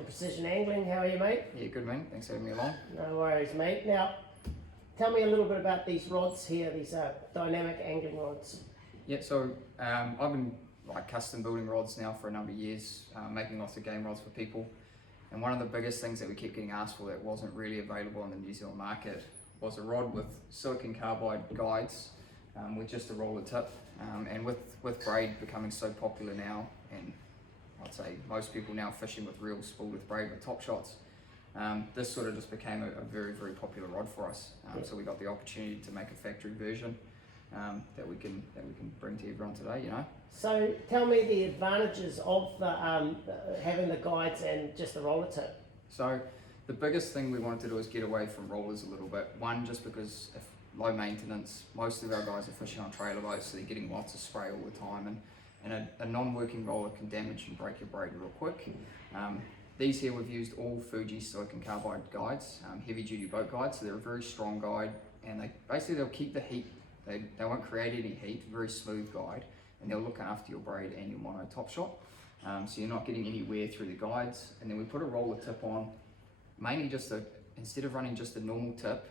from Precision Angling. How are you, mate? Yeah, good man. Thanks for having me along. No worries, mate. Now, tell me a little bit about these rods here, these dynamic angling rods. Yeah, so I've been custom building rods now for a number of years, making lots of game rods for people. And one of the biggest things that we kept getting asked for that wasn't really available on the New Zealand market was a rod with silicon carbide guides with just a roller tip. And with braid becoming so popular now, and I'd say most people now fishing with real spool with braid with top shots, this sort of just became a very, very popular rod for us. So we got the opportunity to make a factory version that we can bring to everyone today, you know. So tell me the advantages of the having the guides and just the roller tip. So the biggest thing we wanted to do is get away from rollers a little bit. One, just because if low maintenance, most of our guys are fishing on trailer boats, so they're getting lots of spray all the time, and a non-working roller can damage and break your braid real quick. These here, we've used all Fuji silicon carbide guides, heavy duty boat guides, so they're a very strong guide, and they'll keep the heat, they won't create any heat, very smooth guide, and they'll look after your braid and your mono top shot. So you're not getting any wear through the guides. And then we put a roller tip on, mainly instead of running just a normal tip,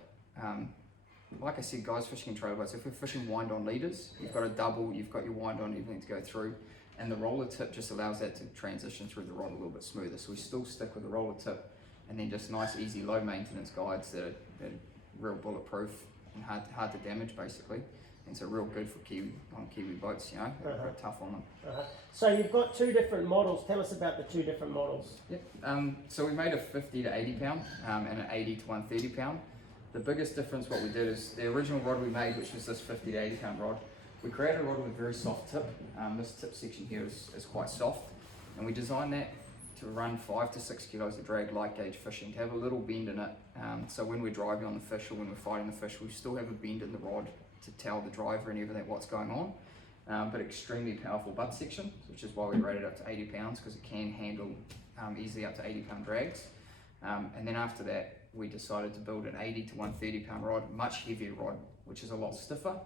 like I said, guys fishing in trailer boats, if we're fishing wind on leaders, you've got a double, you've got your wind on, everything to go through, and the roller tip just allows that to transition through the rod a little bit smoother. So we still stick with the roller tip, and then just nice, easy, low maintenance guides that are real bulletproof and hard to damage basically. And so real good for Kiwi boats, you know, they're quite tough on them. So you've got two different models. Tell us about the two different models. Yep. So we made a 50 to 80 pound and an 80 to 130 pound. The biggest difference what we did is the original rod we made, which was this 50 to 80 pound rod, we created a rod with a very soft tip. This tip section here is quite soft, and we designed that to run 5 to 6 kilos of drag light gauge fishing, to have a little bend in it. So when we're driving on the fish or when we're fighting the fish, we still have a bend in the rod to tell the driver and everything what's going on, but extremely powerful butt section, which is why we rated it up to 80 pounds, because it can handle easily up to 80 pound drags. And then after that, we decided to build an 80 to 130 pound rod, much heavier rod, which is a lot stiffer,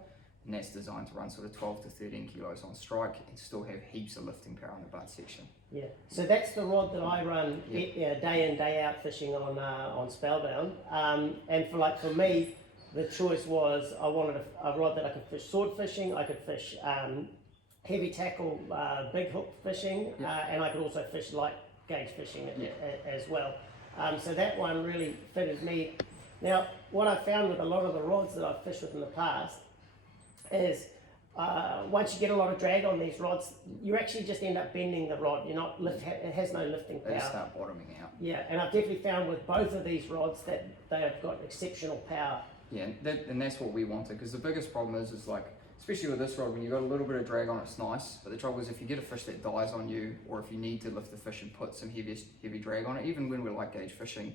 and that's designed to run sort of 12 to 13 kilos on strike and still have heaps of lifting power in the butt section. Yeah, so that's the rod that I run day in, day out fishing on Spellbound. And for me, the choice was I wanted a rod that I could fish sword fishing, I could fish heavy tackle, big hook fishing, and I could also fish light gauge fishing as well. So that one really fitted me. Now, what I found with a lot of the rods that I've fished with in the past is once you get a lot of drag on these rods, you actually just end up bending the rod. It has no lifting power. They start bottoming out. Yeah, and I've definitely found with both of these rods that they have got exceptional power. Yeah, and that's what we wanted, because the biggest problem is like, especially with this rod, when you've got a little bit of drag on, it's nice, but the trouble is if you get a fish that dies on you, or if you need to lift the fish and put some heavy drag on it, even when we're light gauge fishing,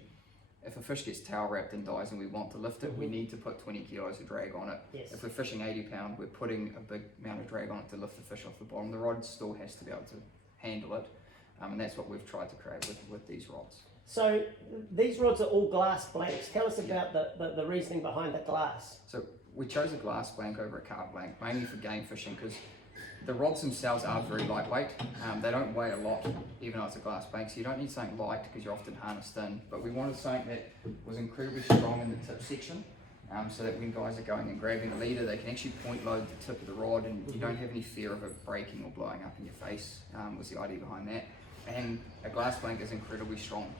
if a fish gets tail wrapped and dies and we want to lift it, we need to put 20 kilos of drag on it. Yes. If we're fishing 80 pound, we're putting a big amount of drag on it to lift the fish off the bottom. The rod still has to be able to handle it, and that's what we've tried to create with these rods. So these rods are all glass blanks. Tell us about the reasoning behind the glass. So we chose a glass blank over a carb blank, mainly for game fishing, because the rods themselves are very lightweight. They don't weigh a lot, even though it's a glass blank, so you don't need something light because you're often harnessed in. But we wanted something that was incredibly strong in the tip section, so that when guys are going and grabbing a leader, they can actually point load the tip of the rod and you don't have any fear of it breaking or blowing up in your face, was the idea behind that. And a glass blank is incredibly strong.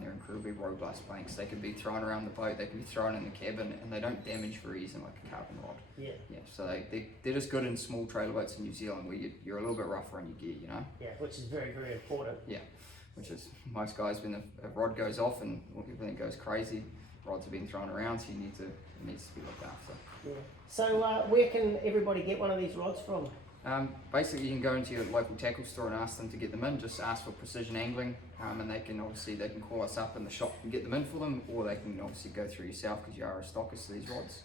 They're incredibly robust blanks. They can be thrown around the boat, they can be thrown in the cabin, and they don't damage very easily like a carbon rod. Yeah. So they're just good in small trailer boats in New Zealand where you're a little bit rougher on your gear, you know? Yeah, which is very, very important. Yeah, which is most guys, when a rod goes off and everything goes crazy, rods are being thrown around, so it needs to be looked after. Yeah. So where can everybody get one of these rods from? Basically, you can go into your local tackle store and ask them to get them in. Just ask for Precision Angling, and they can call us up in the shop and get them in for them, or they can obviously go through yourself because you are a stockist of these rods.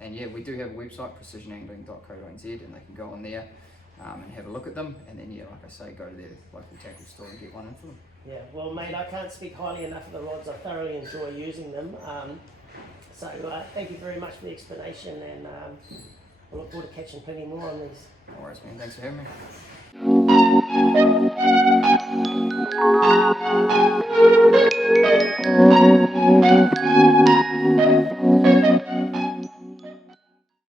And yeah, we do have a website, precisionangling.co.nz, and they can go on there and have a look at them, and then like I say, go to their local tackle store and get one in for them. Yeah, well mate, I can't speak highly enough of the rods. I thoroughly enjoy using them. So thank you very much for the explanation, and I look forward to catching plenty more on these. No worries, man. Thanks for having me.